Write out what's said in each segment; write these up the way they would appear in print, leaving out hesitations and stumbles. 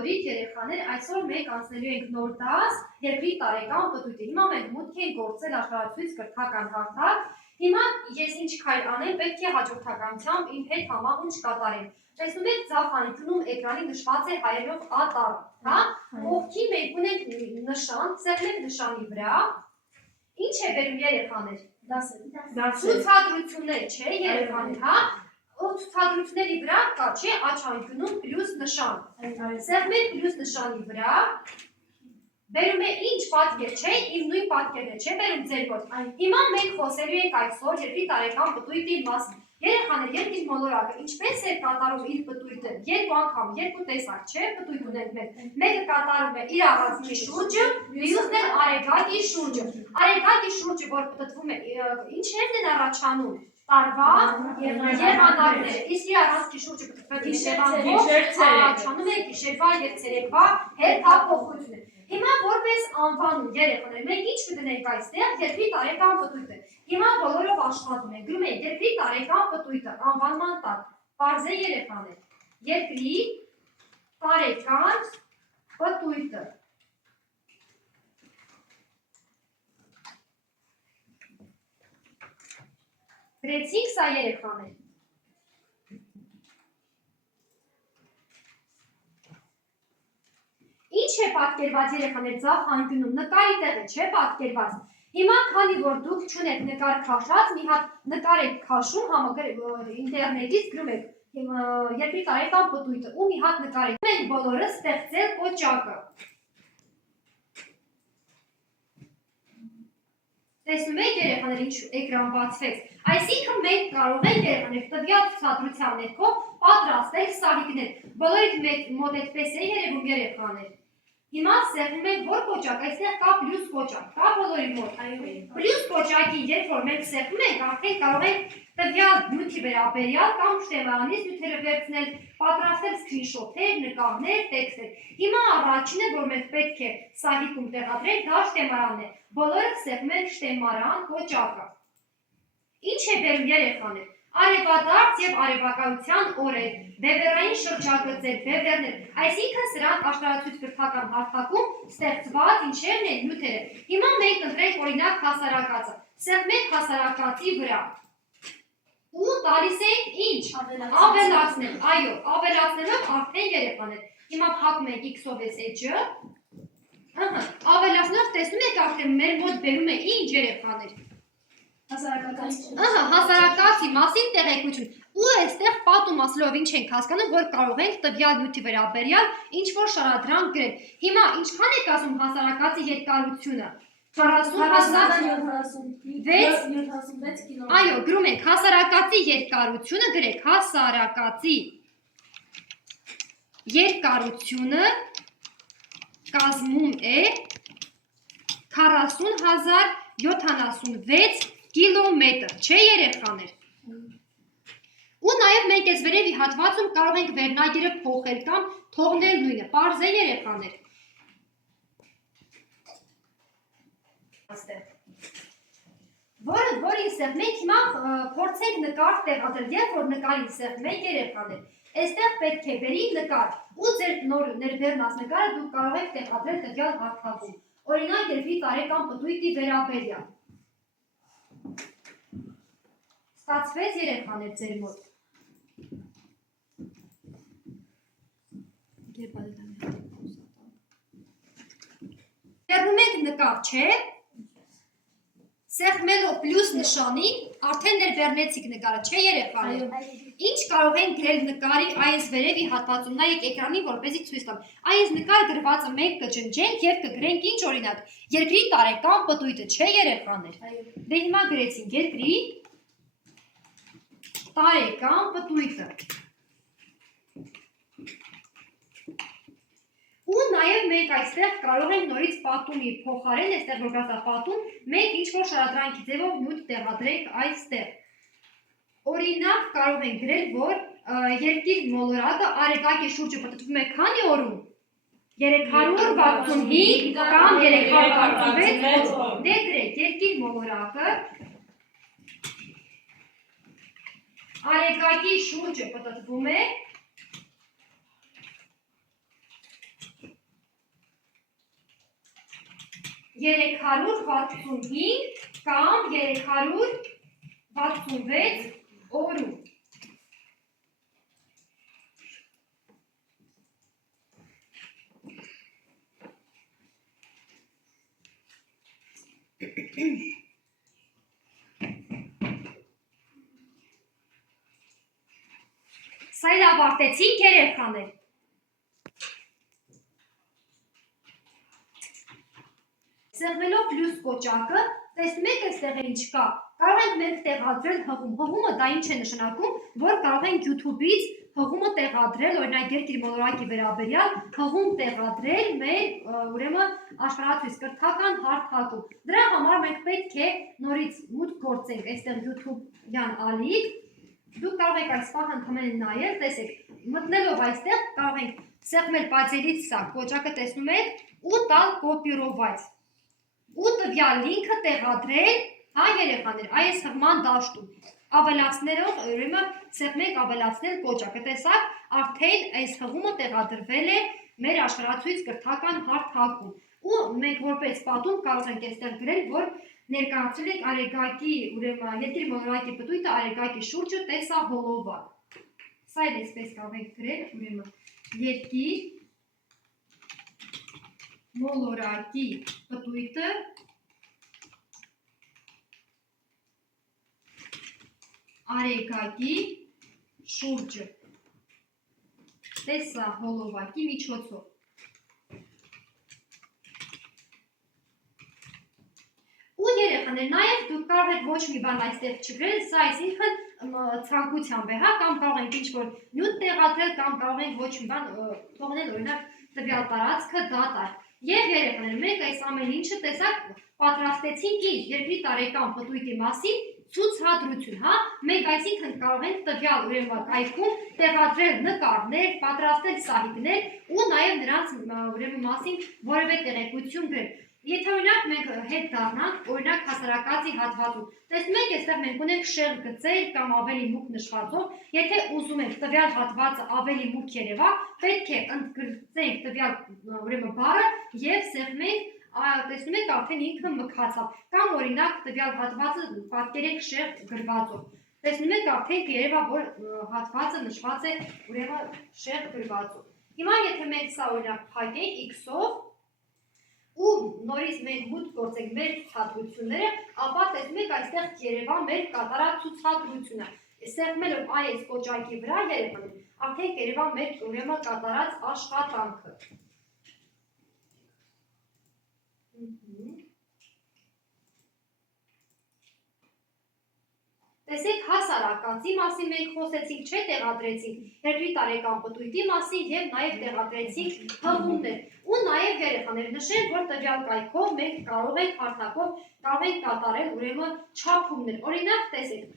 բոլորիդ երեխաներ, այսօր մենք անցնելու ենք նոր դաս երկրի տարեկան պտույտը։ Հիմա մենք մուտք ենք գործել աշխարհացույց կրթական հարթակ։ Հիմա ես ինչ քայլ անեմ, պետք է հաջորդականությամբ իմ հետ համահունչ կատարեմ։ Տեսնում եք ձախ անկյունում էկրանի նշված է հայերով Ա տառը, հա? Կողքին մենք ունենք նշան, սեղմենք նշանի վրա։ Ինչ է բերում երեխաներ։ Ցուցադրություններ, չէ, երեխաներ, հա? Ցուցադրությունների վրա կա, չէ, աջ անկյունում պլյուս նշան։ Սեղմենք պլյուս նշանի վրա։ Բերում է ինչ պատկեր, չէ, իմ նույն պատկերն է, չէ, բերում ձեր մոտ։ Հիմա մենք խոսելու ենք այսօր երկրի տարեկան պտույտի մասին։ Երեխաներ, երկիր մոլորակը ինչպես է կատարում իր պտույտը։ Երկու անգամ, երկու տեսակ, չէ, պտույտ ունենք մենք։ Մեկը կատարում է իր առանցքի շուրջը, մյուսն է արեգակի շուրջը։ Արեգակի շուրջը, որ պտտվում է, ինչերն են առաջանում։ Տարվա եղանակները, իսկ իր առանցքի շուրջը պտտվում է առաջանում է գիշերվա եւ ցերեկվա հերթափոխությունը։ Հիմա որպես անվանում երեխաներ, մենք ինչ կդնենք այստեղ երկրի տարեկան պտույտը։ Հիմա բոլորով աշխատում ենք, գրում ենք երկրի տարեկան պտույտը, անվանման տակ, պարզ է երեխաներ, երկրի տարեկան պտույտը։ Գրեցինք սա երեխաներ։ Ինչ է պատկերված երեխաներ ձախ անկյունում, նկարի տեղը չէ պատկերված։ Հիմա քանի որ դուք չունեք նկար քաշած, մի հատ նկար եք քաշում, ինտերնետից գրում եք երկրի տարեկան պտույտը ու մի հատ նկար եք։ Մենք բոլորը ստեղծել կոճակը։ Տեսնում եք երեխաներ ինչ էկրան բացվեց։ Այսինքն մենք կարող ենք երեխաներ տվյալ ցուցադրության ներքո պատրաստել սահիկներ։ Բոլորիդ մոտ այդպես է երևում երեխաներ։ Հիմա սեղմում ենք որ կոճակ, այստեղ կա պլյուս կոճակ, կա բոլորի մոտ։ Պլյուս կոճակի երբ որ մենք սեղմում ենք, արդեն կարող ենք տվյալ նյութի վերաբերյալ կամ շտեմարանից նյութերը վերցնել, պատրաստել սկրինշոթեր, նկարներ, տեքստեր։ Հիմա առաջինը, որ մենք պետք է սահիկում տեղադրենք, դա շտեմարանն է։ Բոլորը սեղմում ենք շտեմարան կոճակը։ Ինչ է բերում երեխաներ։ Արևադարձ եւ արևակայության օրեր, բևեռային շրջագծեր, բևեռներ, այսինքն սրանք աշխարհացույց կրթական հարթակում ստեղծված ինչերն են նյութերը։ Հիմա մենք ընտրենք օրինակ հասարակածը, սեղմենք հասարակածի վրա ու տալիս ենք ինչ, ավելացնել, այո, ավելացնելով արդեն երեխաներ։ Հիմա փակում ենք x-ով էջը, ավելացնելով տեսնում եք արդեն մեր մոտ բերում է ինչ երեխաներ։ Հասարակածի մասին տեղեկություն ու այստեղ պատում ասելով ինչ ենք հասկանում, որ կարող ենք տվյալ նյութի վերաբերյալ ինչ որ շարադրանք գրել։ Հիմա ինչքան եք ասում հասարակածի երկարությունը։ 40-76 կմ։ Այո, գրում ենք հասարակածի երկարությունը, գրեք հասարակածի երկարությունը կազմում է 40,076 կիլոմետր, չէ երեխաներ։ Ու նաև մենք այս վերևի հատվածում կարող ենք վերնագիրը փոխել կամ թողնել նույնը, պարզ է երեխաներ։ Որին սեղմենք, հիմա փորձենք նկար տեղադրել, երբ որ նկարին սեղմենք երեխաներ, այստեղ պետք է բերի նկար ու ձեր նոր ներբեռնած նկարը դուք կարող եք տեղադրել տվյալ հարթակում, օրինակ երկրի տարեկան պտույտի վերաբերյալ։ Ստացվեց երեխաներ ձեր մոտ։ Սեղմում եք նկար, չէ։ Սեղմելով պլյուս նշանին, արդեն ներբեռնեցիք նկարը, չէ երեխաներ։ Ինչ կարող ենք գրել նկարի այս վերևի հատվածում, նայեք էկրանին, որպեսզի ցույց տամ։ Այս նկար գրվածը մենք կջնջենք եւ կգրենք ինչ օրինակ։ Երկրի տարեկան պտույտը, չէ երեխաներ։ Դե հիմա գրեցինք երկրի տարեկան պտույտը։ Ու նաև մենք այստեղ կարող ենք նորից պատումի փոխարեն, այստեղ որ գացա պատում, մենք ինչ-որ շարադրանքի ձևով նյութ տեղադրենք այստեղ։ Օրինակ կարող ենք գրել, որ երկիր մոլորակը արեգակի շուրջը պտտվում է քանի օրում։ 365 կամ 366 օր։ Դե գրեք, երկիր մոլորակը արեգակի շուրջը պտտվում է 365 կամ 366 օրում։ Սա էլ ավարտեցինք երեխաներ։ Սեղմելով պլյուս կոճակը, տեսնում եք այստեղ ինչ կա։ Կարող ենք մենք տեղադրել հղում։ Հղումը դա ինչ է նշանակում, որ կարող ենք YouTube-ից հղումը տեղադրել, օրինակ երկիր մոլորակի վերաբերյալ հղում տեղադրել մեր ուրեմն աշխարհացույց կրթական հարթակում։ Դրա համար մենք պետք է նորից մուտք գործենք այստեղ YouTube-յան ալիք։ Դուք կարող եք այս պահ ընդհանրեն նայել, տեսեք, մտնելով այստեղ կարող ենք սեղմել բացելից սա, կոճակը տեսնում եք, ու տալ կոպիրովать։ Ու տվյալ լինքը տեղադրել, հա երեխաներ, այս հղման դաշտում։ Ավելացնելով, ուրեմն սեղմենք ավելացնել կոճակը, տեսակ, արդեն այս հղումը տեղադրվել է մեր աշխարհացույց կրթական հարթակում։ Ու մենք որպես պատում կարող ենք այստեղ գրել, որ ներկայացրել ենք արեգակի, ուրեմն երկիր մոլորակի պտույտը արեգակի շուրջը տեսահոլովակ։ Սա էլ այսպես կարող ենք գրել, ուրեմն երկիր մոլորակի պտույտը արեգակի շուրջը տեսահոլովակի միջոցով։ Ու երեխաներ, նաև դուք կարող եք ոչ մի բան այստեղ չգրել, սա այսինքն ցանկությամբ է, հա, կամ կարող ենք ինչ-որ նյութ տեղադրել, կամ կարող ենք ոչ մի բան թողնել, օրինակ տվյալ տարածքը դատարկ։ Եվ երեխաներ, մենք այս ամեն ինչը տեսակ պատրաստեցինք ինչ երկրի տարեկան պտույտի մասին ցուցադրություն, հա, մենք այսինքն կարող ենք տվյալ ուրեմն կայքում տեղադրել նկարներ, պատրաստել սահիկներ ու նաև նրանց ուրեմն մասին որևէ տեղեկություն գրել։ Եթե օրինակ մենք հետ դառնանք, օրինակ հասարակածի հատվածում, տեսնում եք, այստեղ մենք ունենք շեղ գծեր կամ ավելի մուգ նշվածով, եթե ուզում ենք տվյալ հատվածը ավելի մուգ երևա, պետք է ընդգծենք տվյալ ուրեմն բառը եւ սեղմենք, տեսնում եք, արդեն ինքը մքացավ, կամ օրինակ տվյալ հատվածը պատկերեք շեղ գրվածով։ Տեսնում եք, արդեն երևա, որ հատվածը նշված է ուրեմն շեղ գրվածով։ Հիմա եթե մենք սա օրինակ փակենք X-ով ու նորից մենք մուտք գործենք մեր ցուցադրությունները, ապա տեսնում եք այստեղ երևա մեր կատարած ցուցադրությունը։ Սեղմելով այս կոճակի վրա երեխաներ, արդեն երևա մեր ուրեմն կատարած աշխատանքը։ Տեսեք, հասարակածի մասին մենք խոսեցինք, չէ, տեղադրեցինք երկրի տարեկան պտույտի մասին եւ նաեւ տեղադրեցինք հղումներ։ Ու նաեւ երեխաներ նշել, որ տվյալ կայքով մենք կարող ենք հարթակով կարող ենք կատարել ուրեմն չափումներ։ Օրինակ, տեսեք,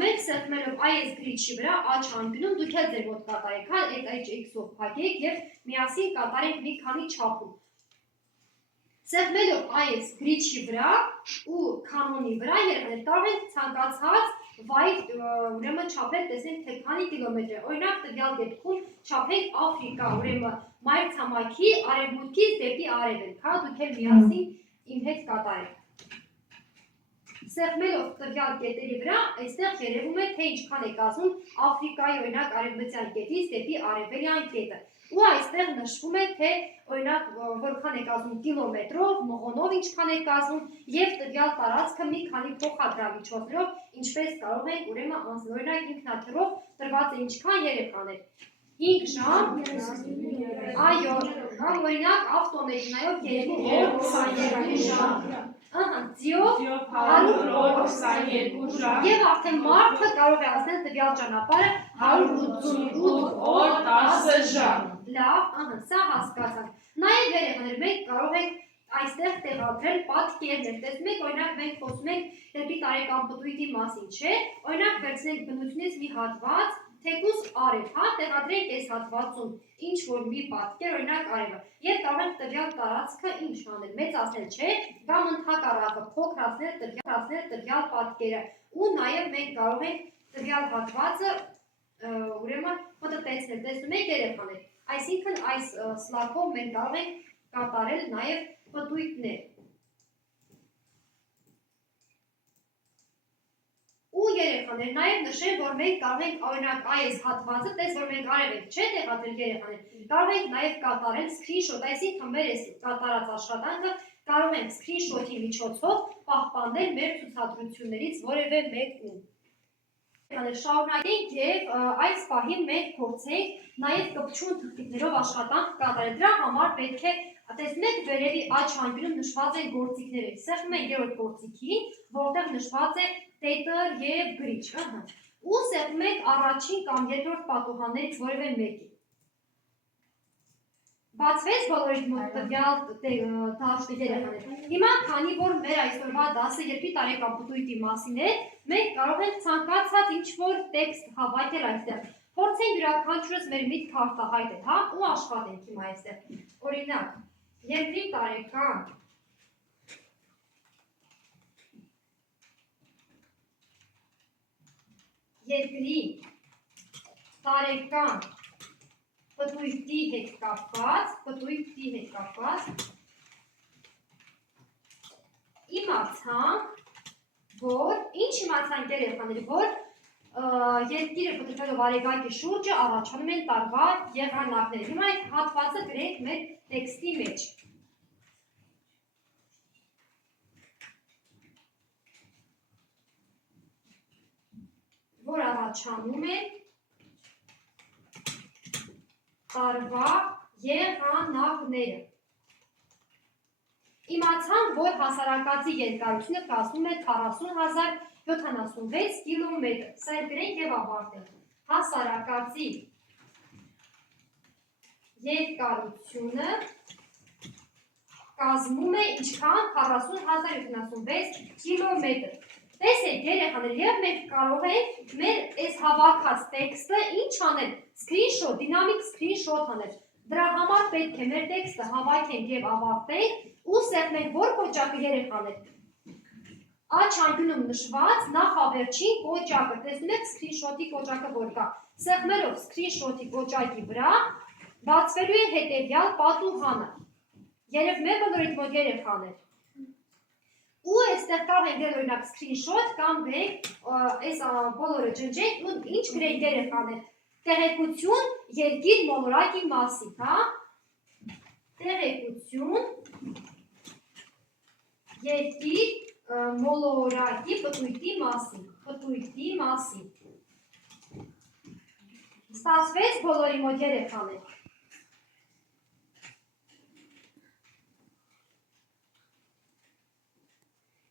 մենք սեղմելով այս գրիչի վրա աճ անկյունում դուք էլ ձեր մոտ կատարեք, հա, այդ X-ով փակեք եւ միասին կատարենք մի քանի չափում։ Սեղմելով այս գրիչի վրա ու կանոնի վրա երեխաներ կարող ենք ցանկացած վայր ուրեմն չափել, տեսնենք թե քանի կիլոմետր է։ Օրինակ տվյալ դեպքում չափենք Աֆրիկա, ուրեմն մայրցամաքի արևմուտքից դեպի արևելք, հա, դուք էլ միասին իմ հետ կատարեք։ Սեղմելով տվյալ կետերի վրա, այստեղ երևում է թե ինչքան է կազմում Աֆրիկայի օրինակ արևմտյան կետից դեպի արևելյան կետը։ Ու այստեղ նշվում է թե օրինակ որքան է կազմում կիլոմետրով, մղոնով ինչքան է կազմում եւ տվյալ տարածքը մի քանի փոխադրամիջոցներով ինչպես կարող ենք ուրեմն օրինակ ինքնաթիռով տրված է ինչքան երեխաներ 5 ժամ, այո, կամ օրինակ ավտոմեքենայով երևում է 22 ժամ, ձիով 100 օր 22 ժամ եւ արդեն մարդը կարող է անցնել տվյալ ճանապարհը 188 օր 10 ժամ։ Լավ, սա հասկացանք։ Նաև երեխաներ, մենք կարող ենք այստեղ տեղադրել պատկերներ։ Տեսնում եք, օրինակ մենք խոսում ենք երկրի տարեկան պտույտի մասին, չէ՞։ Օրինակ վերցնենք բնությունից մի հատված, թեկուզ արև, հա, տեղադրենք այս հատվածում ինչ որ մի պատկեր, օրինակ արևը, եւ կարող ենք տվյալ տարածքը ինչ անել, մեծացնել, չէ՞, կամ ընդհակառակը փոքրացնել տվյալ պատկերը։ Ու նաև մենք կարող ենք տվյալ հատվածը ուրեմն մտածել, տեսնում եք երեխաներ, այսինքն այս սլակով մենք կարող ենք կատարել նաև պտույտներ։ Ու երեխաներ, նաև նշել, որ մենք կարող ենք օրինակ այս հատվածը, տես որ մենք արել ենք, չէ՞ տեղադրել երեխաներ, կարող ենք նաև կատարել screenshot, այսինքն մեր այս կատարած աշխատանքը կարող ենք screenshot-ի միջոցով պահպանել մեր ցուցադրություններից որևէ մեկում։ Շարունակենք եւ այս պահին մենք փորձենք նաև կպչուն թղթիկներով աշխատանք կատարել։ Դրա համար պետք է տեսնում եք վերևի աջ անկյունում նշված են գործիքները։ Սեղմում ենք երրորդ գործիքին, որտեղ նշված է տետր եւ գրիչ, ու սեղմում ենք առաջին կամ երկրորդ պատուհաններից որևէ մեկի։ Բացվեց բոլորիդ մոտ տվյալ դաշտը երեխաներ։ Հիմա քանի որ մեր այսօրվա դասը երկրի տարեկան պտույտի մասին է, մենք կարող ենք ցանկացած ինչ-որ տեքստ հավաքել այստեղ։ Փորձենք յուրաքանչյուրս մեր միտքը արտահայտել, հա, ու աշխատենք հիմա այստեղ։ Օրինակ, երկրի տարեկան պտույտի հետ կապված իմացանք, որ ինչ իմացանք երեխաներ, որ երկիրը պտտվելով արեգակի շուրջը առաջանում են տարվա եղանակներ։ Հիմա այդ հատվածը գրենք մեր տեքստի մեջ։ Որ առաջանում են տարվա եղանակները։ Իմացանք, որ հասարակածի երկարությունը կազմում է 40,076 կիլոմետր։ Սա էլ գրենք եւ ավարտենք։ Հասարակածի երկարությունը կազմում է ինչքան 40,076 կիլոմետր։ Տեսեք երեխաներ, եւ մենք կարող ենք մեր այս հավաքած տեքստը ինչ անել, screenshot, դինամիկ screenshot անել։ Դրա համար պետք է մեր տեքստը հավաքենք եւ ավարտենք ու սեղմենք որ կոճակը երեխաներ։ Աջ անկյունում նշված նախավերջին կոճակը, տեսնում եք screenshot-ի կոճակը որ կա։ Սեղմելով screenshot-ի կոճակի վրա բացվելու է հետեւյալ պատուհանը։ Երևում է բոլորիդ մոտ երեխաներ։ Ու այստեղ կարող ենք դնել օրինակ screenshot կամ գրենք այս բոլորը ջնջենք ու ինչ գրենք երեխաներ։ Տեղեկություն երկիր մոլորակի մասին, հա։ Տեղեկություն երկիր մոլորակի պտույտի մասին։ Ստացվեց բոլորի մոտ երեխաներ։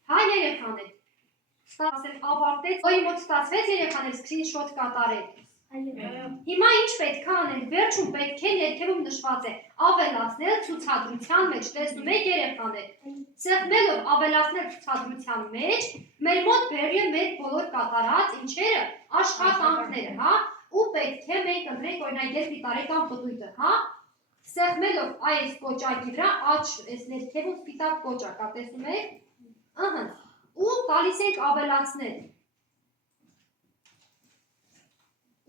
Հա երեխաներ, ավարտեց, որի մոտ ստացվեց երեխաներ screenshot կատարել։ Հիմա ինչ պետք է անել, վերջում պետք է ներքևում նշված է ավելացնել ցուցադրության մեջ, տեսնում եք երեխաներ։ Սեղմելով ավելացնել ցուցադրության մեջ, մեր մոտ բերի է մեր բոլոր կատարած ինչերը, աշխատանքները, հա, ու պետք է մենք ընտրենք օրինակ երկրի տարեկան պտույտը, հա։ Սեղմելով այս կոճակի վրա, աջ այս ներքևում սպիտակ կոճակ, տեսնում եք։ Ու տալիս ենք ավելացնել։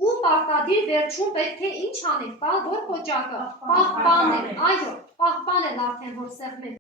Ու պարտադիր վերջում պետք է ինչ անենք, տալ որ կոճակը պահպանել, այո, պահպանել արդեն որ սեղմել